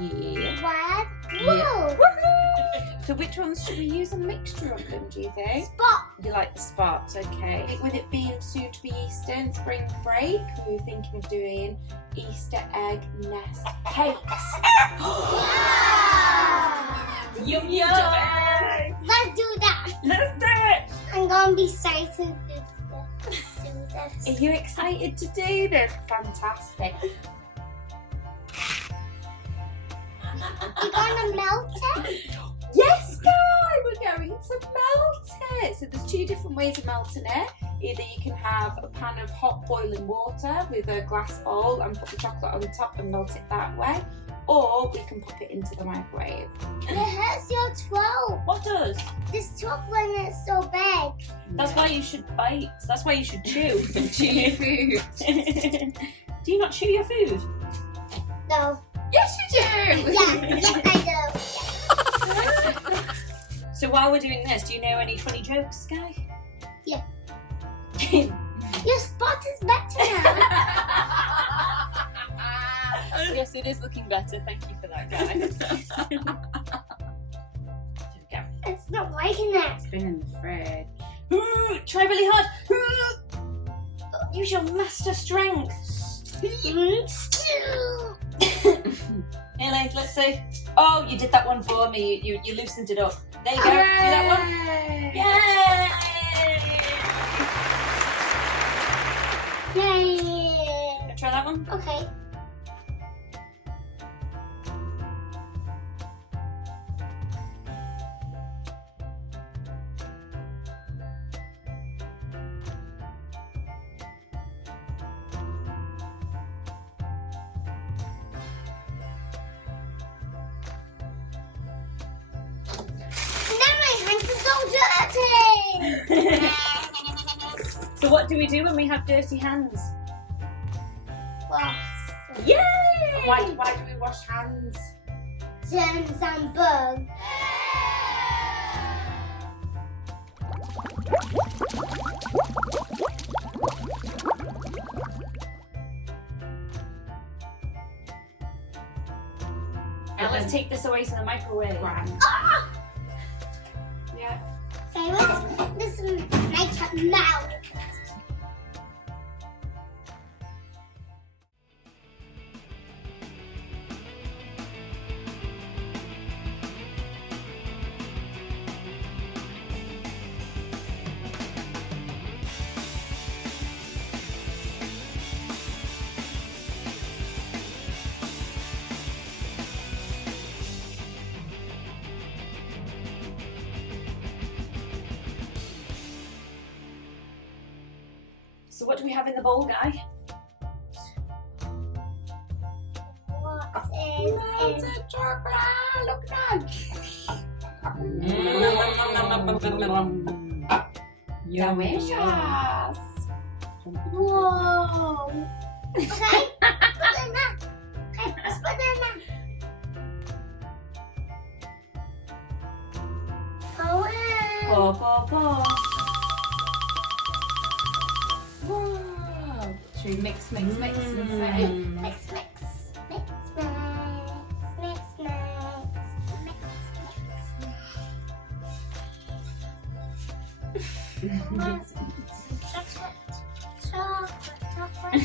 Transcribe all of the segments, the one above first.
Yeah. Red. Yeah. Whoa. So which ones should we use a mixture of them, do you think? Spot. You like the spots, okay. With it being soon to be Easter and spring break, we were thinking of doing Easter egg nest cakes. Yum yum! Let's do that. Let's do it! I'm gonna be excited to do Are this. you excited to do this? Fantastic. You're gonna melt it? Yes, Guy, we're going to melt it. So there's two different ways of melting it. Either you can have a pan of hot boiling water with a glass bowl and put the chocolate on the top and melt it that way. Or we can pop it into the microwave. It hurts your throat. What does? This chocolate is so big. That's why you should bite. That's why you should chew. Chew your food. Do you not chew your food? No. Yes, you do. Yeah, yes I do. So while we're doing this, do you know any funny jokes, Sky? Yeah. Your spot is better now. Yes, it is looking better. Thank you for that, guys. It's not liking it. It's been in the fridge. Ooh, try really hard. Ooh. Use your master strength. Here, let's see. Oh, you did that one for me. You loosened it up. There you go. Do that one. Yay! Yay. Try that one. Okay. Dirty. So what do we do when we have dirty hands? Well, Yay! Why do we wash hands? germs and bugs. Now let's take this away to the microwave. Right. Ah! Yeah. Okay, let's make it melt. So what do we have in the bowl, Guy? What is in Melted chocolate. Look at that. Delicious. Whoa. Okay, put it in there. Okay, let's put it in there. Pour in. Pour, pour, pour. Whoa. Should we mix and say? Mix, mix, mix, mix, mix, mix, mix. Chocolate.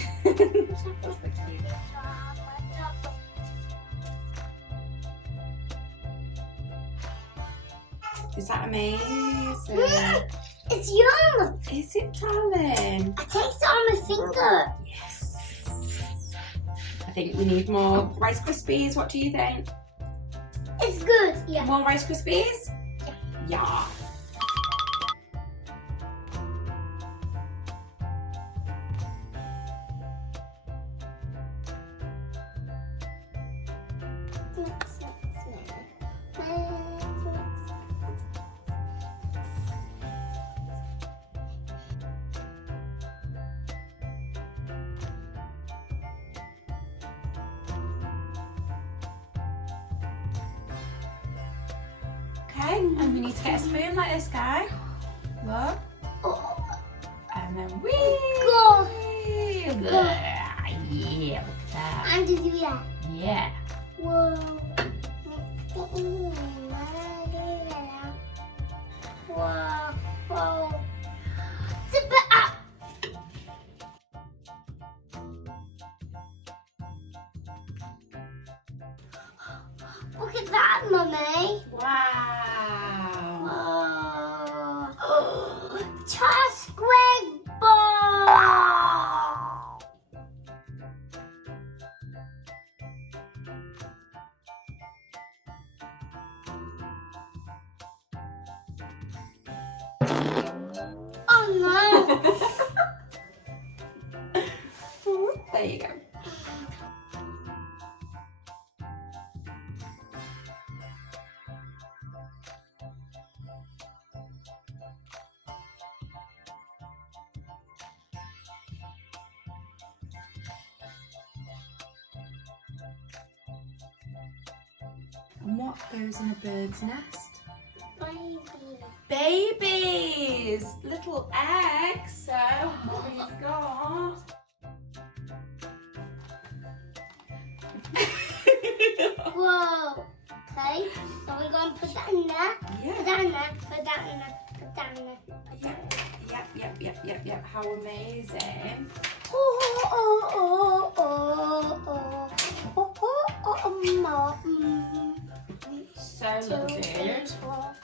Is that amazing? It's yum. Is it, darling? I taste it on my finger. Yes. I think we need more Rice Krispies. What do you think? It's good. Yeah. More Rice Krispies? Yeah. Mix, mix, mix. Okay, and we need to get a spoon like this guy. Look. Oh, And then we go. Yeah, look at that. And to do that. Yeah. Whoa. Whoa, whoa. Zip it up. Look at that, Mummy. Wow. Oh, toss Greg ball. Oh no. There you go. And what goes in a bird's nest? Baby. Babies! Little eggs. So, what we've got. Whoa. Okay, so we're going to put that in there. Put Yeah. that in there. Put that in there. Put that in there. Put that in there. Yep. How amazing. So good. 4,